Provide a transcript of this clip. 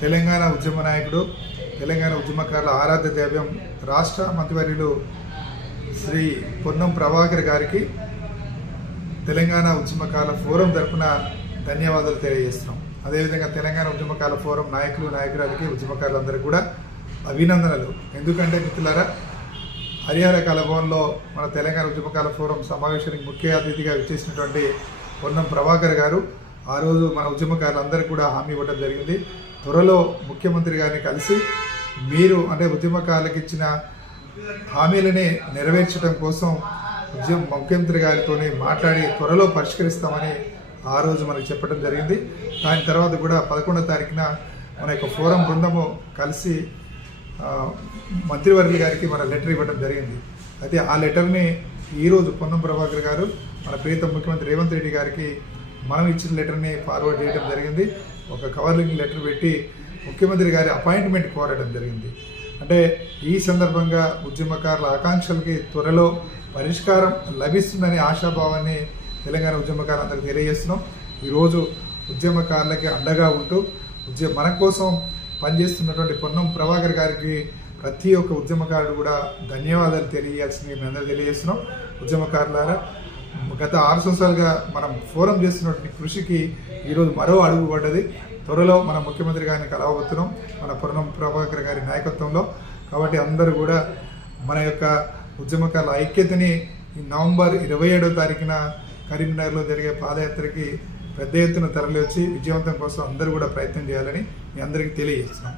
తెలంగాణ ఉద్యమ నాయకుడు తెలంగాణ ఉద్యమకారుల ఆరాధ్య దైవం రాష్ట్ర మంత్రివర్యులు శ్రీ పొన్నం ప్రభాకర్ గారికి తెలంగాణ ఉద్యమకాల ఫోరం తరఫున ధన్యవాదాలు తెలియజేస్తున్నాం. అదేవిధంగా తెలంగాణ ఉద్యమకాల ఫోరం నాయకులు నాయకురాలకి ఉద్యమకారులందరికీ కూడా అభినందనలు. ఎందుకంటే మిత్రులారా హరిహర కలభవన్లో మన తెలంగాణ ఉద్యమకాల ఫోరం సమావేశానికి ముఖ్య అతిథిగా విచ్చేసినటువంటి పొన్నం ప్రభాకర్ గారు ఆ రోజు మన ఉద్యమకారులందరికీ కూడా హామీ ఇవ్వడం జరిగింది. త్వరలో ముఖ్యమంత్రి గారిని కలిసి మీరు అంటే ఉద్యమకారులకు ఇచ్చిన హామీలని నెరవేర్చడం కోసం ఉద్యమ ముఖ్యమంత్రి గారితో మాట్లాడి త్వరలో పరిష్కరిస్తామని ఆ రోజు మనకు చెప్పడం జరిగింది. దాని తర్వాత కూడా పదకొండో తారీఖున మన యొక్క ఫోరం బృందము కలిసి మంత్రివర్యుల గారికి మన లెటర్ ఇవ్వడం జరిగింది. అయితే ఆ లెటర్ని ఈరోజు పొన్నం ప్రభాకర్ గారు మన ప్రీతం ముఖ్యమంత్రి రేవంత్ రెడ్డి గారికి మనం ఇచ్చిన లెటర్ని ఫార్వర్డ్ చేయడం జరిగింది. ఒక కవర్లింగ్ లెటర్ పెట్టి ముఖ్యమంత్రి గారి అపాయింట్మెంట్ కోరడం జరిగింది. అంటే ఈ సందర్భంగా ఉద్యమకారుల ఆకాంక్షలకి త్వరలో పరిష్కారం లభిస్తుందనే ఆశాభావాన్ని తెలంగాణ ఉద్యమకారులందరికీ తెలియజేస్తున్నాం. ఈరోజు ఉద్యమకారులకి అండగా ఉంటూ ఉద్యమ మన కోసం పనిచేస్తున్నటువంటి పొన్నం ప్రభాకర్ గారికి ప్రతి ఒక్క ఉద్యమకారుడు కూడా ధన్యవాదాలు తెలియజేయాల్సింది మేము అందరూ తెలియజేస్తున్నాం. ఉద్యమకారులారా గత ఆరు సంవత్సరాలుగా మనం ఫోరం చేస్తున్నటువంటి కృషికి ఈరోజు మరో అడుగు పడ్డది. త్వరలో మన ముఖ్యమంత్రి గారిని కలవబోతున్నాం మన పొన్నం ప్రభాకర్ గారి నాయకత్వంలో. కాబట్టి అందరూ కూడా మన యొక్క ఉద్యమకారుల ఐక్యతని ఈ నవంబర్ ఇరవై ఏడవ తారీఖున కరీంనగర్లో జరిగే పాదయాత్రకి పెద్ద ఎత్తున తరలి వచ్చి విజయవంతం కోసం అందరూ కూడా ప్రయత్నం చేయాలని మీ అందరికీ తెలియజేస్తున్నాం.